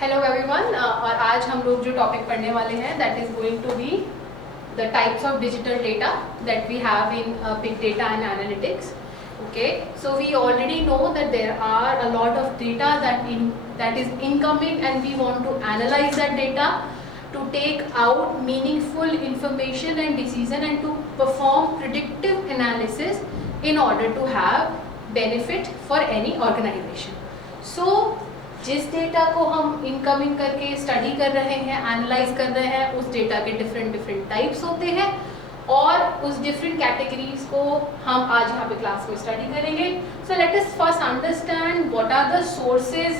Hello everyone, और आज हम लोग जो टॉपिक पढ़ने वाले हैं that is going to be the types of digital data that we have in big data and analytics. Okay, so we already know that there are a lot of data that is incoming, and we want to analyze that data to take out meaningful information and decision and to perform predictive analysis in order to have benefit for any organization. So जिस data को हम incoming करके study कर रहे हैं, analyse कर रहे हैं, उस डेटा के डिफरेंट टाइप्स होते हैं और उस डिफरेंट कैटेगरीज को हम आज यहाँ पे क्लास में स्टडी करेंगे. So let us first understand what are the sources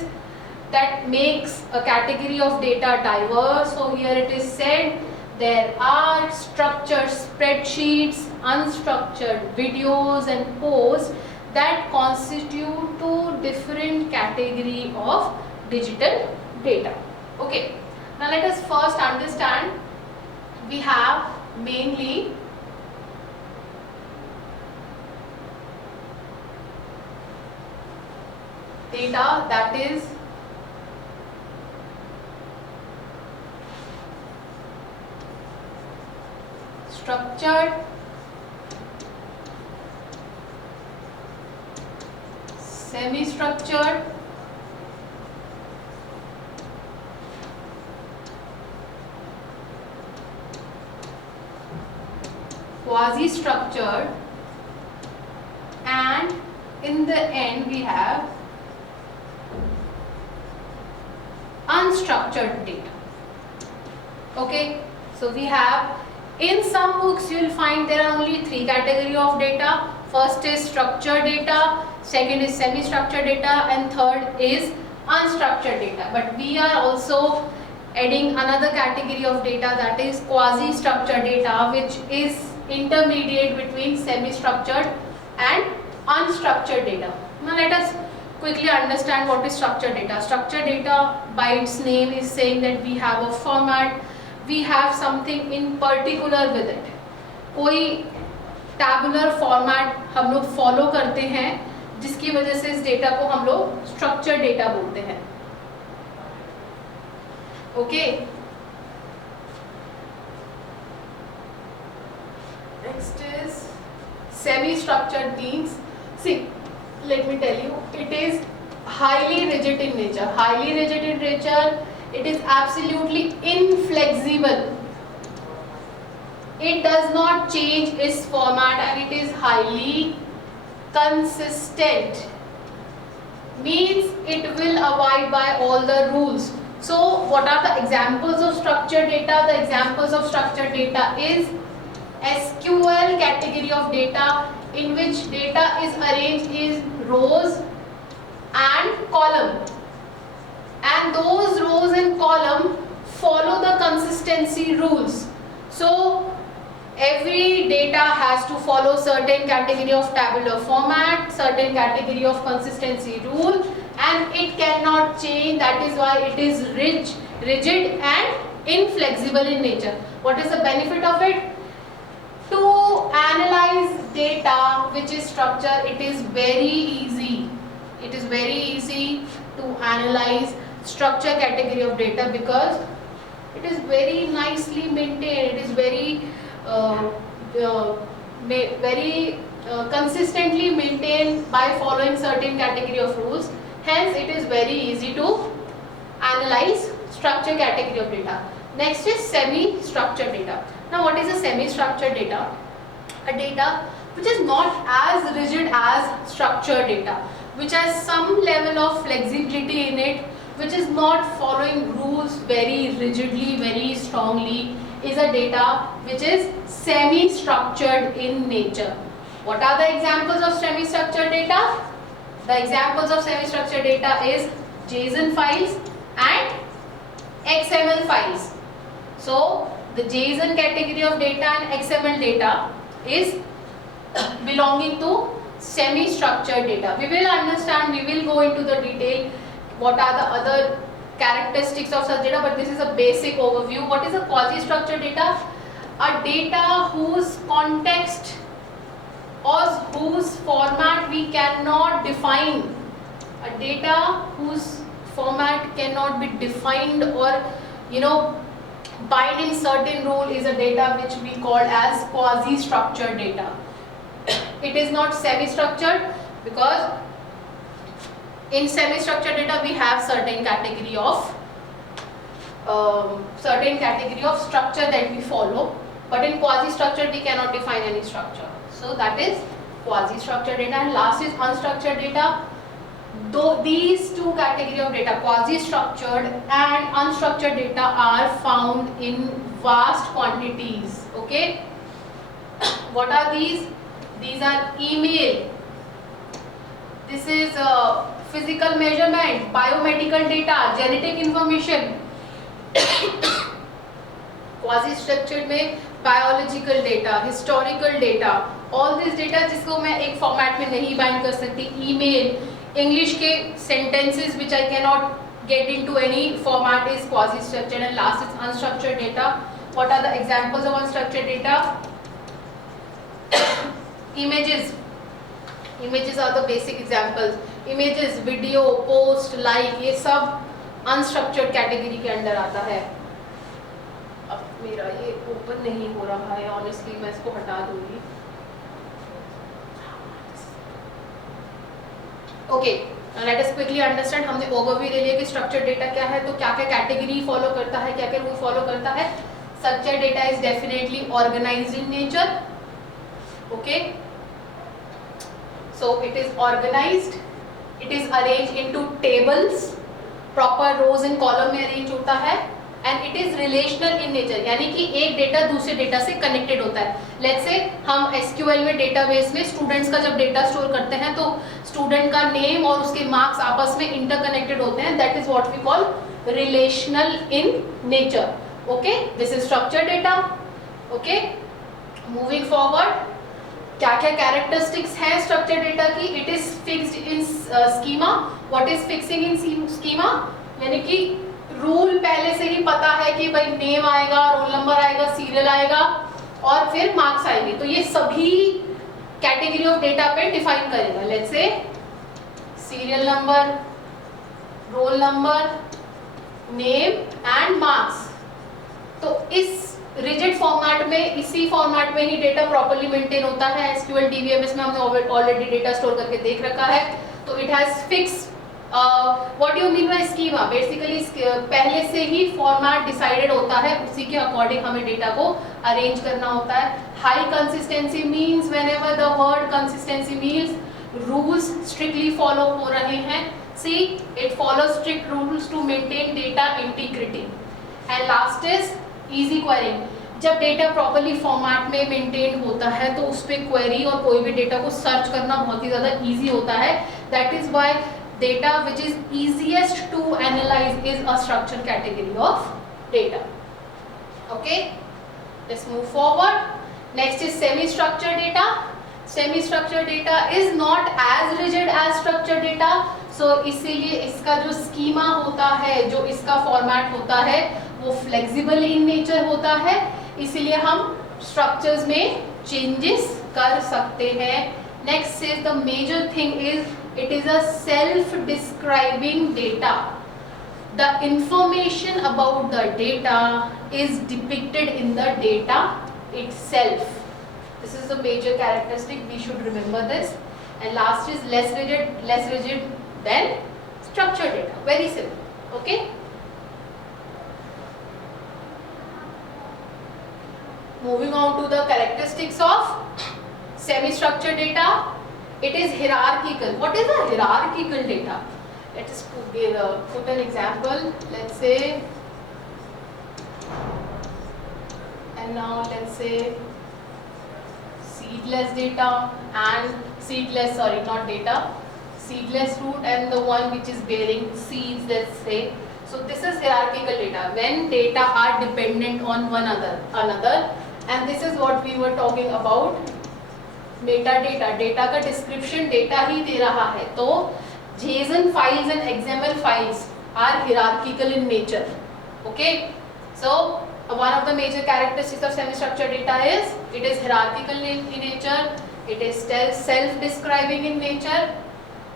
that makes a category of data diverse. So here it is said there are structured spreadsheets, unstructured videos and posts that constitute two different category of digital data. Okay, now let us first understand we have mainly data that is structured, semi-structured, quasi-structured, and in the end we have unstructured data. Okay, so we have, in some books you will find there are only three category of data. First is structured data, second is semi-structured data, and third is unstructured data. But we are also adding another category of data, that is quasi-structured data, which is intermediate between semi-structured and unstructured data. Now let us quickly understand what is structured data. Structured data by its name is saying that we have a format, we have something in particular with it. कोई tabular format हम लोग follow करते हैं जिसकी वजह से इस data को हम लोग structured data बोलते हैं. Okay. Next is semi-structured means, see, let me tell you, it is highly rigid in nature. Highly rigid in nature, it is absolutely inflexible. It does not change its format and it is highly consistent. Means it will abide by all the rules. So what are the examples of structured data? The examples of structured data is SQL category of data, in which data is arranged in rows and column, and those rows and column follow the consistency rules. So every data has to follow certain category of tabular format, certain category of consistency rule, and it cannot change. That is why it is rigid and inflexible in nature. What is the benefit of it? To analyze data which is structured, it is very easy. It is very easy to analyze structure category of data because it is very nicely maintained. It is very consistently maintained by following certain category of rules. Hence, it is very easy to analyze structure category of data. Next is semi-structured data. Now, what is a semi-structured data? A data which is not as rigid as structured data, which has some level of flexibility in it, which is not following rules very rigidly, very strongly, is a data which is semi-structured in nature. What are the examples of semi-structured data? The examples of semi-structured data is JSON files and XML files. So the JSON category of data and XML data is belonging to semi-structured data. We will understand, we will go into the detail what are the other characteristics of such data, but this is a basic overview. What is a quasi-structured data? A data whose context or whose format we cannot define. A data whose format cannot be defined or bind in certain rule is a data which we call as quasi-structured data. It is not semi-structured, because in semi-structured data we have certain category of structure that we follow, but in quasi-structured we cannot define any structure. So that is quasi-structured data. And last is unstructured data. Though these two category of data, quasi-structured and unstructured data, are found in vast quantities. Okay, what are these? These are email, this is physical measurement, biomedical data, genetic information. Quasi-structured में biological data, historical data, all this data जिसको मैं एक format में नहीं bind कर सकती. Email, English के sentences which I cannot get into any format is quasi-structured. And last is unstructured data. What are the examples of unstructured data? Images. Images are the basic examples. Images, video, post, like, ये सब unstructured category के अंदर आता है. अब मेरा ये open नहीं हो रहा है, honestly मैं इसको हटा दूँगी. Okay, let us quickly understand. हमने overview ले लिया कि structured data क्या है, तो क्या क्या category follow करता है, क्या क्या rule follow करता है. Structured data is definitely organized in nature. Okay, so it is organized, it is arranged into tables, proper rows and column में arrange होता है, and it is relational in nature, यानी कि एक डेटा दूसरे data से कनेक्टेड होता है. लेट्स से हम SQL में डेटाबेस में स्टूडेंट्स का जब डेटा स्टोर करते हैं तो स्टूडेंट का नेम और उसके मार्क्स आपस में इंटरकनेक्टेड होते हैं. That is what we call relational in nature. Okay, this is structured data. Okay, moving forward, क्या क्या कैरेक्टरिस्टिक्स हैं स्ट्रक्चर्ड डेटा की? It is fixed in schema. What is fixing in schema? यानी कि रूल पहले से ही पता है कि भाई नेम आएगा, रोल नंबर आएगा, सीरियल आएगा और फिर मार्क्स आएंगे. तो ये सभी कैटेगरी ऑफ डेटा पे डिफाइन करेगा. Let's say serial number, roll number, name and marks. तो इस रिजिड फॉर्मेट में, इसी फॉर्मेट में ही डेटा प्रॉपर्ली मेंटेन होता है. SQL DBMS में हमने ऑलरेडी डेटा स्टोर करके देख रखा है. तो it has fix. What do you mean by schema? Basically पहले से ही फॉर्मेट डिसाइडेड होता है, उसी के अकॉर्डिंग हमें डेटा को अरेंज करना होता है. High consistency means whenever the word consistency means rules strictly follow हो रहे हैं. See, it follows strict rules to maintain data integrity. And last is easy querying. जब डेटा प्रॉपर्ली फॉर्मेट में मेंटेन होता है तो उस पर क्वेरी और कोई भी डेटा को सर्च करना बहुत ही ज़्यादा इजी होता है. That is why data which is easiest to analyze is a structured category of data. Okay, let's move forward. Next is semi-structured data. Semi-structured data is not as rigid as structured data. So इसीलिए इसका जो schema होता है, जो इसका format होता है, वो flexible in nature होता है. इसीलिए हम structures में changes कर सकते हैं. Next is the major thing is it is a self-describing data. The information about the data is depicted in the data itself. This is the major characteristic. We should remember this. And last is less rigid than structured data. Very simple. Okay. Moving on to the characteristics of semi-structured data. It is hierarchical. What is a hierarchical data? Let us put an example. Let's say, and now let's say seedless data and seedless root and the one which is bearing seeds, let's say. So this is hierarchical data, when data are dependent on one another, and this is what we were talking about. Meta data का description data ही दे रहा है. तो JSON files and XML files are hierarchical in nature. Okay, so one of the major characteristics of semi-structured data is it is hierarchical in nature. It is self-describing in nature.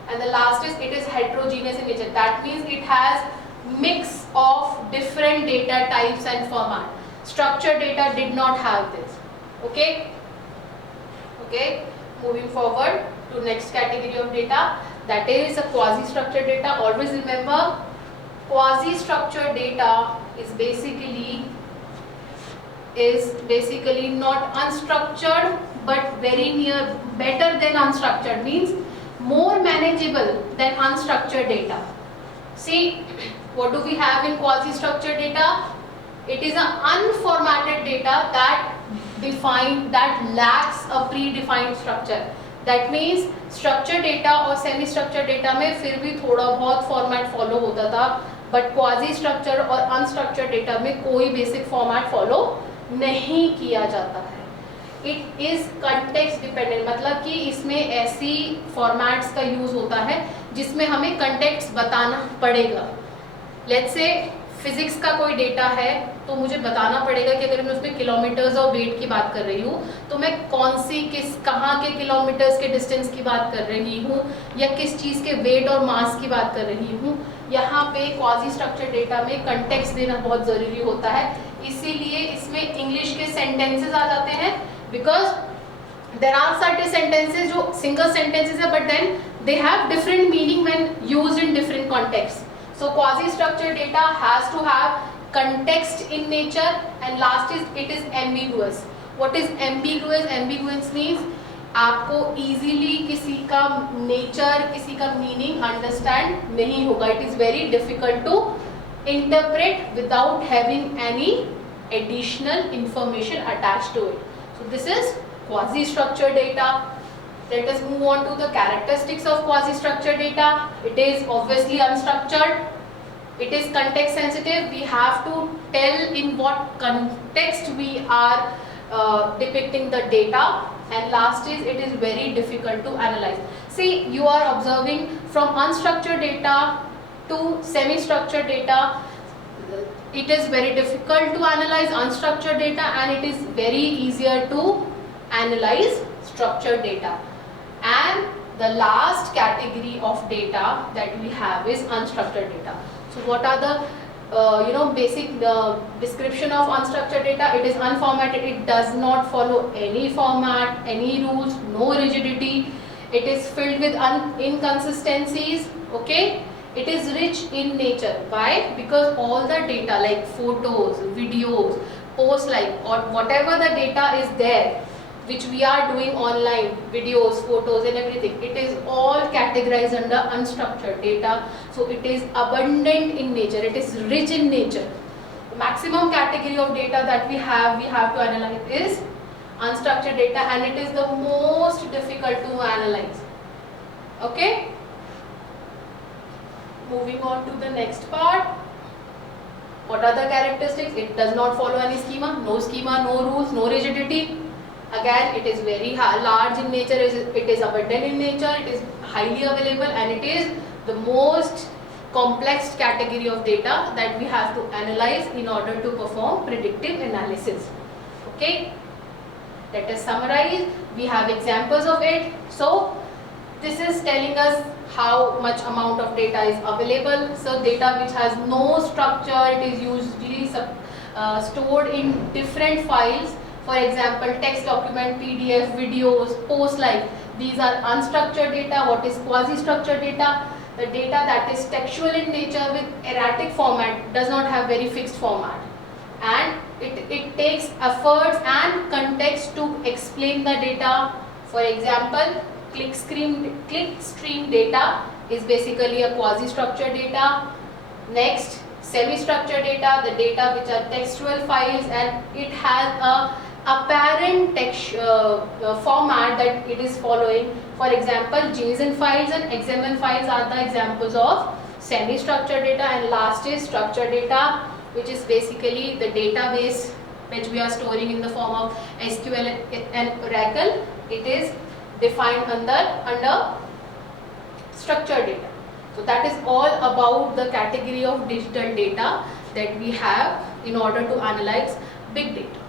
and the last is it is heterogeneous in nature. That means it has mix of different data types and format. Structured data did not have this. Okay. Okay. Moving forward to next category of data, that is a quasi-structured data. Always remember, quasi-structured data is basically not unstructured but very near, better than unstructured, means more manageable than unstructured data. See, what do we have in quasi-structured data? It is an unformatted data that lacks a predefined structure. That means structured data और semi structured data में फिर भी थोड़ा बहुत format follow होता था, but quasi structured और unstructured data में कोई basic format follow नहीं किया जाता है. It is context dependent, मतलब कि इसमें ऐसी formats का use होता है जिसमें हमें context बताना पड़ेगा. Let's say फिजिक्स का कोई डेटा है तो मुझे बताना पड़ेगा कि अगर मैं उसमें किलोमीटर्स और वेट की बात कर रही हूँ तो मैं कहाँ के किलोमीटर्स के डिस्टेंस की बात कर रही हूँ या किस चीज़ के वेट और मास की बात कर रही हूँ. यहाँ पे क्वाजी स्ट्रक्चर डेटा में कंटेक्स्ट देना बहुत ज़रूरी होता है, इसीलिए इसमें इंग्लिश के सेंटेंसेस आ जाते हैं, because there are certain sentences जो सिंगल सेंटेंसेस है but then they have different meaning when used in different context. So quasi-structured data has to have context in nature, and last is it is ambiguous. What is ambiguous? Ambiguous means आपको easily किसी का nature, किसी का meaning understand नहीं होगा. It is very difficult to interpret without having any additional information attached to it. So this is quasi-structured data. Let us move on to the characteristics of quasi-structured data. It is obviously unstructured. It is context sensitive. We have to tell in what context we are depicting the data. And last is it is very difficult to analyze. See, you are observing from unstructured data to semi-structured data. It is very difficult to analyze unstructured data, and it is very easier to analyze structured data. And the last category of data that we have is unstructured data. So what are the basic description of unstructured data? It is unformatted. It does not follow any format, any rules, no rigidity. It is filled with inconsistencies. Okay. It is rich in nature. Why? Because all the data like photos, videos, posts, like or whatever the data is there, which we are doing online, videos, photos and everything, it is all categorized under unstructured data. So it is abundant in nature, it is rich in nature. The maximum category of data that we have to analyze is unstructured data, and it is the most difficult to analyze. Okay? Moving on to the next part. What are the characteristics? It does not follow any schema, no rules, no rigidity. Again, it is very large in nature, it is abundant in nature, it is highly available, and it is the most complex category of data that we have to analyze in order to perform predictive analysis. Okay, let us summarize. We have examples of it. So this is telling us how much amount of data is available. So data which has no structure, it is usually stored in different files. For example, text document, PDF, videos, post, like these are unstructured data. What is quasi-structured data? The data that is textual in nature with erratic format, does not have very fixed format, and it takes efforts and context to explain the data. For example, clickstream data is basically a quasi-structured data. Next, semi-structured data, the data which are textual files and it has a apparent text format that it is following. For example, JSON files and XML files are the examples of semi-structured data. And last is structured data, which is basically the database which we are storing in the form of SQL and Oracle. It is defined under structured data. So that is all about the category of digital data that we have in order to analyze big data.